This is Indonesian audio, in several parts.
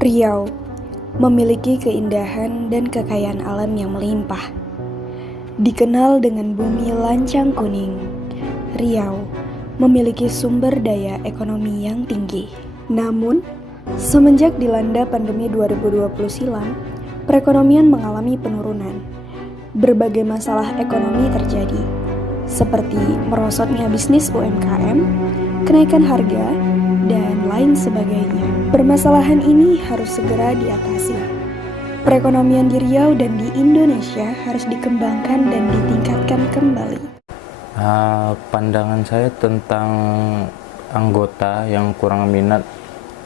Riau memiliki keindahan dan kekayaan alam yang melimpah. Dikenal dengan bumi lancang kuning, Riau memiliki sumber daya ekonomi yang tinggi. Namun, semenjak dilanda pandemi 2020 silam, perekonomian mengalami penurunan. Berbagai masalah ekonomi terjadi, seperti merosotnya bisnis UMKM, kenaikan harga, dan lain sebagainya. Permasalahan ini harus segera diatasi. Perekonomian di Riau dan di Indonesia harus dikembangkan dan ditingkatkan kembali. Pandangan saya tentang anggota yang kurang minat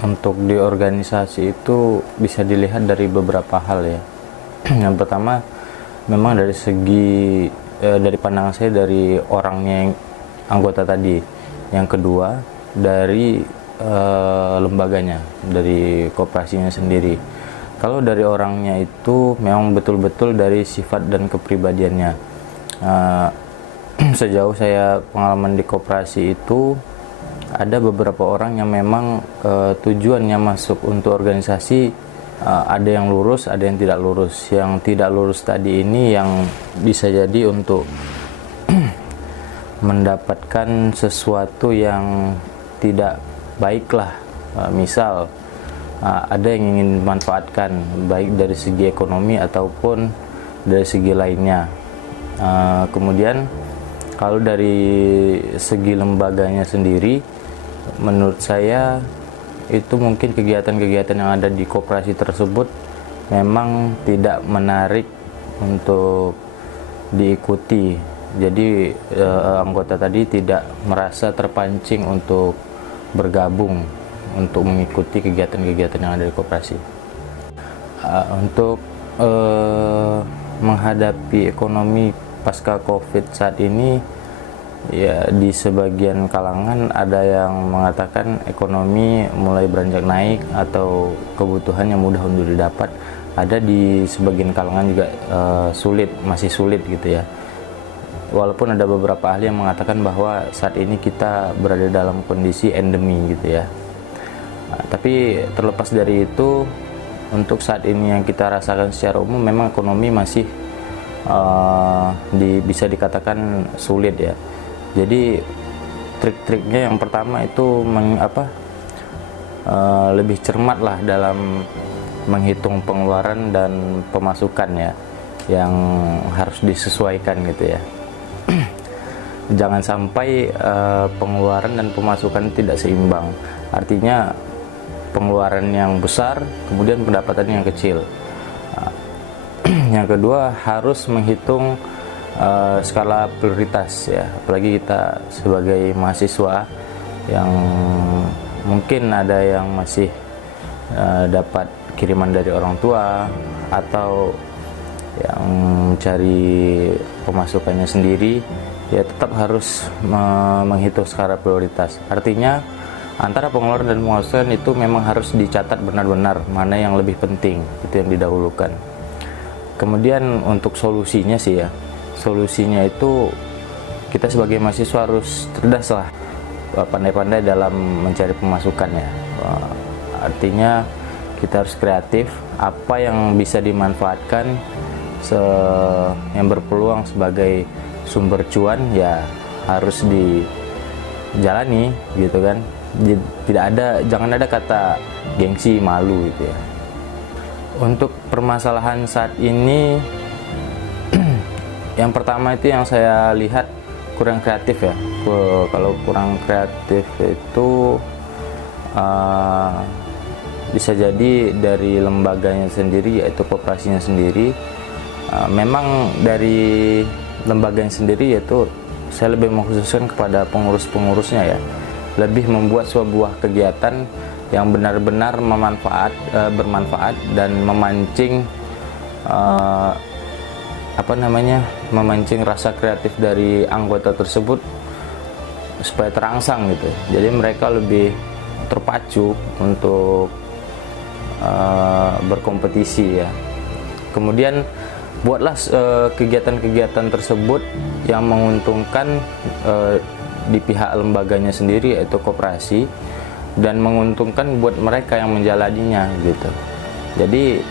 untuk di organisasi itu bisa dilihat dari beberapa hal ya. Yang pertama, memang dari segi dari pandangan saya dari orangnya yang anggota tadi. Yang kedua, dari lembaganya, dari koperasinya sendiri. Kalau dari orangnya itu memang betul-betul dari sifat dan kepribadiannya. Sejauh saya pengalaman di koperasi itu ada beberapa orang yang memang tujuannya masuk untuk organisasi, ada yang lurus, ada yang tidak lurus. Yang tidak lurus tadi ini yang bisa jadi untuk mendapatkan sesuatu yang tidak baiklah, misal ada yang ingin dimanfaatkan baik dari segi ekonomi ataupun dari segi lainnya. Kemudian kalau dari segi lembaganya sendiri, menurut saya itu mungkin kegiatan-kegiatan yang ada di koperasi tersebut memang tidak menarik untuk diikuti. Jadi anggota tadi tidak merasa terpancing untuk bergabung untuk mengikuti kegiatan-kegiatan yang ada di koperasi. Untuk menghadapi ekonomi pasca COVID saat ini, ya di sebagian kalangan ada yang mengatakan ekonomi mulai beranjak naik atau kebutuhan yang mudah untuk didapat. Ada di sebagian kalangan juga masih sulit gitu ya. Walaupun ada beberapa ahli yang mengatakan bahwa saat ini kita berada dalam kondisi endemi gitu ya. Tapi terlepas dari itu, untuk saat ini yang kita rasakan secara umum memang ekonomi masih bisa dikatakan sulit ya. Jadi trik-triknya yang pertama itu lebih cermat lah dalam menghitung pengeluaran dan pemasukan ya, yang harus disesuaikan gitu ya. Jangan sampai pengeluaran dan pemasukan tidak seimbang. Artinya pengeluaran yang besar kemudian pendapatan yang kecil. Yang kedua, harus menghitung skala prioritas ya. Apalagi kita sebagai mahasiswa yang mungkin ada yang masih dapat kiriman dari orang tua atau yang mencari pemasukannya sendiri, ya tetap harus menghitung skala prioritas. Artinya antara pengeluaran dan pemasukan itu memang harus dicatat benar-benar mana yang lebih penting, itu yang didahulukan. Kemudian untuk solusinya sih ya, solusinya itu kita sebagai mahasiswa harus cerdas lah, pandai-pandai dalam mencari pemasukan ya. Artinya kita harus kreatif, apa yang bisa dimanfaatkan yang berpeluang sebagai sumber cuan ya harus dijalani gitu kan. Jangan ada kata gengsi, malu gitu ya. Untuk permasalahan saat ini yang pertama itu yang saya lihat kurang kreatif ya. Kalau kurang kreatif itu bisa jadi dari lembaganya sendiri, yaitu koperasinya sendiri. Memang dari lembaganya sendiri, yaitu saya lebih mengkhususkan kepada pengurus-pengurusnya ya, lebih membuat sebuah kegiatan yang benar-benar bermanfaat dan memancing memancing rasa kreatif dari anggota tersebut supaya terangsang gitu. Jadi mereka lebih terpacu untuk berkompetisi ya. Kemudian buatlah kegiatan-kegiatan tersebut yang menguntungkan di pihak lembaganya sendiri, yaitu koperasi, dan menguntungkan buat mereka yang menjalaninya gitu. Jadi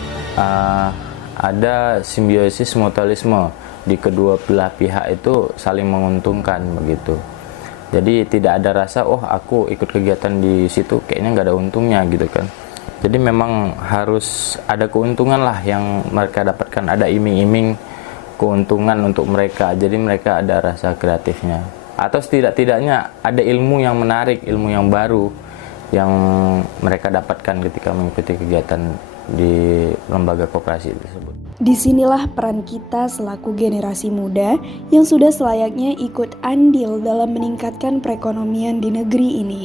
ada simbiosis mutualisme di kedua belah pihak itu saling menguntungkan begitu. Jadi tidak ada rasa oh aku ikut kegiatan di situ kayaknya nggak ada untungnya gitu kan. Jadi memang harus ada keuntungan lah yang mereka dapatkan, ada iming-iming keuntungan untuk mereka. Jadi mereka ada rasa kreatifnya. Atau setidak-tidaknya ada ilmu yang menarik, ilmu yang baru yang mereka dapatkan ketika mengikuti kegiatan di lembaga koperasi tersebut. Disinilah peran kita selaku generasi muda yang sudah selayaknya ikut andil dalam meningkatkan perekonomian di negeri ini.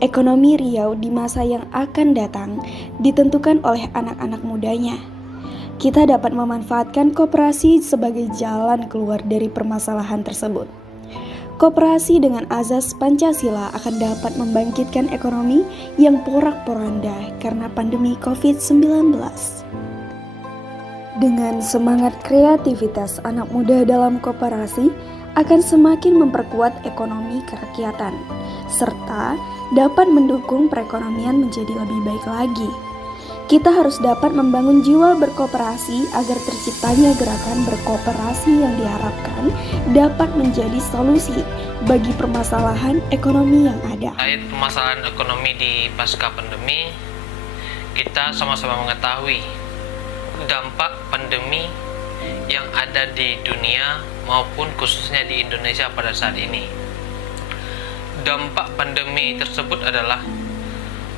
Ekonomi Riau di masa yang akan datang ditentukan oleh anak-anak mudanya. Kita dapat memanfaatkan koperasi sebagai jalan keluar dari permasalahan tersebut. Koperasi dengan azas Pancasila akan dapat membangkitkan ekonomi yang porak-poranda karena pandemi COVID-19. Dengan semangat kreativitas anak muda dalam koperasi akan semakin memperkuat ekonomi kerakyatan, serta dapat mendukung perekonomian menjadi lebih baik lagi. Kita harus dapat membangun jiwa berkooperasi agar terciptanya gerakan berkooperasi yang diharapkan dapat menjadi solusi bagi permasalahan ekonomi yang ada. Terkait permasalahan ekonomi di pasca pandemi, kita sama-sama mengetahui dampak pandemi yang ada di dunia maupun khususnya di Indonesia pada saat ini. Dampak pandemi tersebut adalah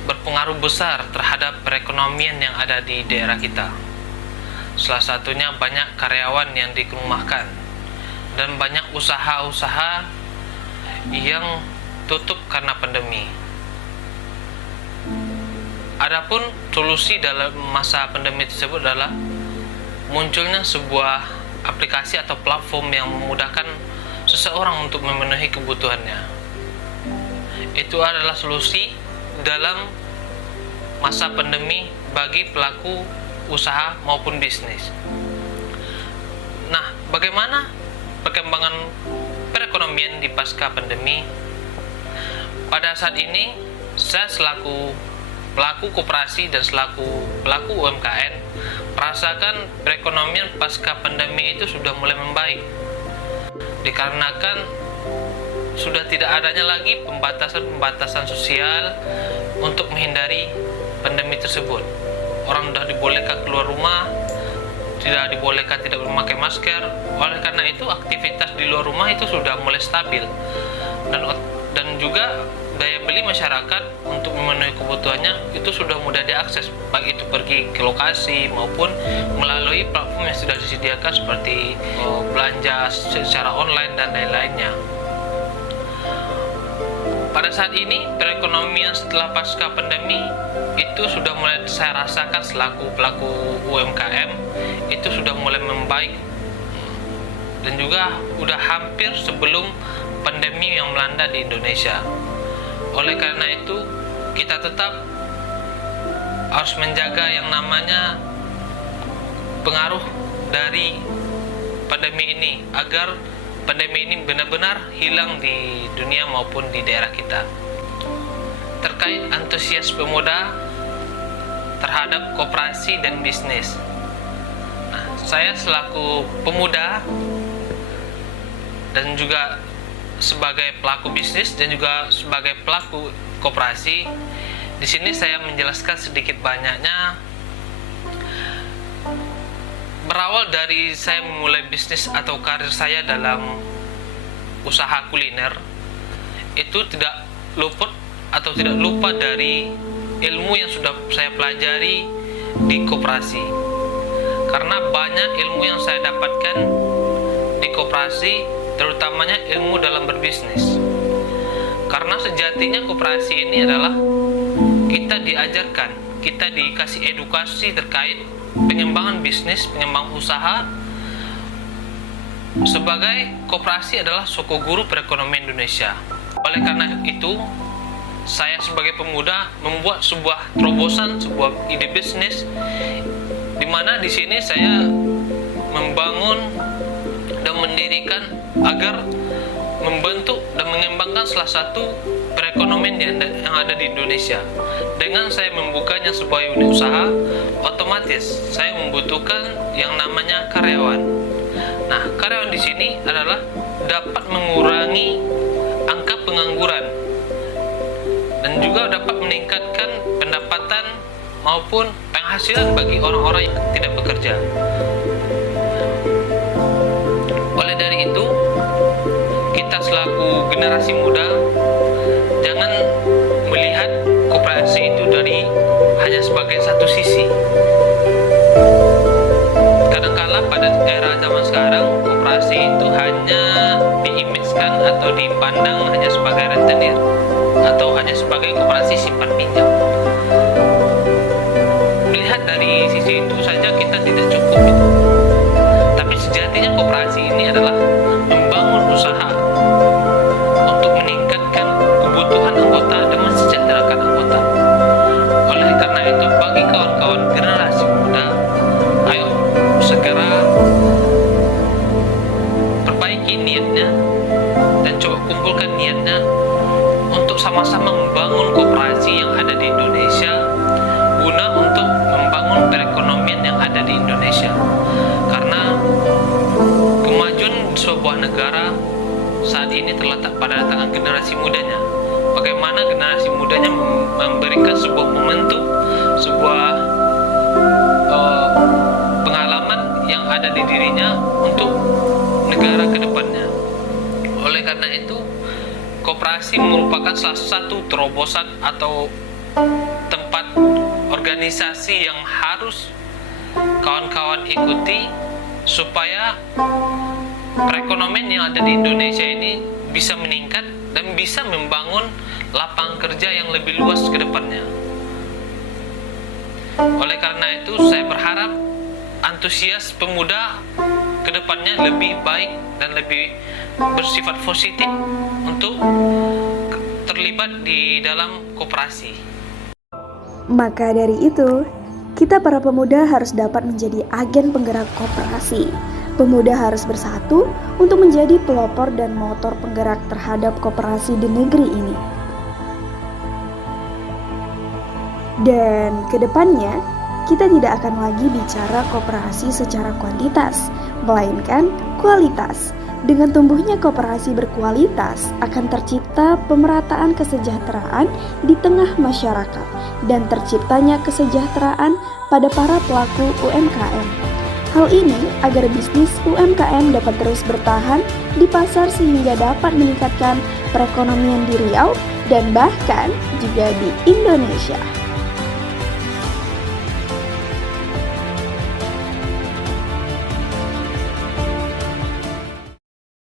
berpengaruh besar terhadap perekonomian yang ada di daerah kita. Salah satunya banyak karyawan yang dirumahkan dan banyak usaha-usaha yang tutup karena pandemi. Adapun solusi dalam masa pandemi tersebut adalah munculnya sebuah aplikasi atau platform yang memudahkan seseorang untuk memenuhi kebutuhannya. Itu adalah solusi dalam masa pandemi bagi pelaku usaha maupun bisnis. Nah, bagaimana perkembangan perekonomian di pasca pandemi? Pada saat ini, saya selaku pelaku koperasi dan selaku pelaku UMKM merasakan perekonomian pasca pandemi itu sudah mulai membaik. Dikarenakan sudah tidak adanya lagi pembatasan-pembatasan sosial untuk menghindari pandemi tersebut. Orang sudah dibolehkan keluar rumah, tidak dibolehkan tidak memakai masker. Oleh karena itu aktivitas di luar rumah itu sudah mulai stabil dan juga daya beli masyarakat untuk memenuhi kebutuhannya itu sudah mudah diakses, baik itu pergi ke lokasi maupun melalui platform yang sudah disediakan seperti belanja secara online dan lain-lainnya. Pada saat ini perekonomian setelah pasca pandemi itu sudah mulai saya rasakan selaku pelaku UMKM itu sudah mulai membaik dan juga sudah hampir sebelum pandemi yang melanda di Indonesia. Oleh karena itu kita tetap harus menjaga yang namanya pengaruh dari pandemi ini agar pandemi ini benar-benar hilang di dunia maupun di daerah kita. Terkait antusias pemuda terhadap koperasi dan bisnis. Nah, saya selaku pemuda dan juga sebagai pelaku bisnis dan juga sebagai pelaku koperasi, di sini saya menjelaskan sedikit banyaknya. Berawal dari saya memulai bisnis atau karir saya dalam usaha kuliner, itu tidak luput atau tidak lupa dari ilmu yang sudah saya pelajari di koperasi. Karena banyak ilmu yang saya dapatkan di koperasi, terutamanya ilmu dalam berbisnis. Karena sejatinya koperasi ini adalah kita diajarkan, kita dikasih edukasi terkait pengembangan bisnis, pengembangan usaha. Sebagai koperasi adalah soko guru perekonomian Indonesia. Oleh karena itu, saya sebagai pemuda membuat sebuah terobosan, sebuah ide bisnis, di mana di sini saya membangun dan mendirikan agar membentuk dan mengembangkan salah satu perekonomian yang ada di Indonesia. Dengan saya membukanya sebuah unit usaha, otomatis saya membutuhkan yang namanya karyawan. Nah, karyawan di sini adalah dapat mengurangi angka pengangguran dan juga dapat meningkatkan pendapatan maupun penghasilan bagi orang-orang yang tidak bekerja. Oleh dari itu, kita selaku generasi muda jangan melihat koperasi itu dari hanya sebagai satu sisi. Kadangkala pada era zaman sekarang, koperasi itu hanya diimajinkan atau dipandang hanya sebagai rentenir atau hanya sebagai koperasi simpan pinjam. Melihat dari sisi itu saja kita tidak cukup itu. Tapi sejatinya koperasi ini adalah membangun usaha untuk meningkatkan kebutuhan anggota dan mensejahterakan anggota. Oleh karena itu, bagi kawan-kawan generasi muda, ayo segera perbaiki niatnya dan coba kumpulkan niatnya untuk sama-sama membangun koperasi yang ada di Indonesia guna untuk membangun perekonomian yang ada di Indonesia. Karena kemajuan sebuah negara saat ini terletak pada tangan generasi mudanya. Bagaimana generasi mudanya memberikan sebuah momentum, sebuah pengalaman yang ada di dirinya untuk negara ke depannya. Oleh karena itu, koperasi merupakan salah satu terobosan atau tempat organisasi yang harus kawan-kawan ikuti supaya perekonomian yang ada di Indonesia ini bisa meningkat dan bisa membangun lapangan kerja yang lebih luas ke depannya. Oleh karena itu, saya berharap antusias pemuda ke depannya lebih baik dan lebih bersifat positif untuk terlibat di dalam koperasi. Maka dari itu, kita para pemuda harus dapat menjadi agen penggerak koperasi. Pemuda harus bersatu untuk menjadi pelopor dan motor penggerak terhadap koperasi di negeri ini. Dan kedepannya, kita tidak akan lagi bicara koperasi secara kuantitas, melainkan kualitas. Dengan tumbuhnya koperasi berkualitas, akan tercipta pemerataan kesejahteraan di tengah masyarakat dan terciptanya kesejahteraan pada para pelaku UMKM. Hal ini agar bisnis UMKM dapat terus bertahan di pasar sehingga dapat meningkatkan perekonomian di Riau dan bahkan juga di Indonesia.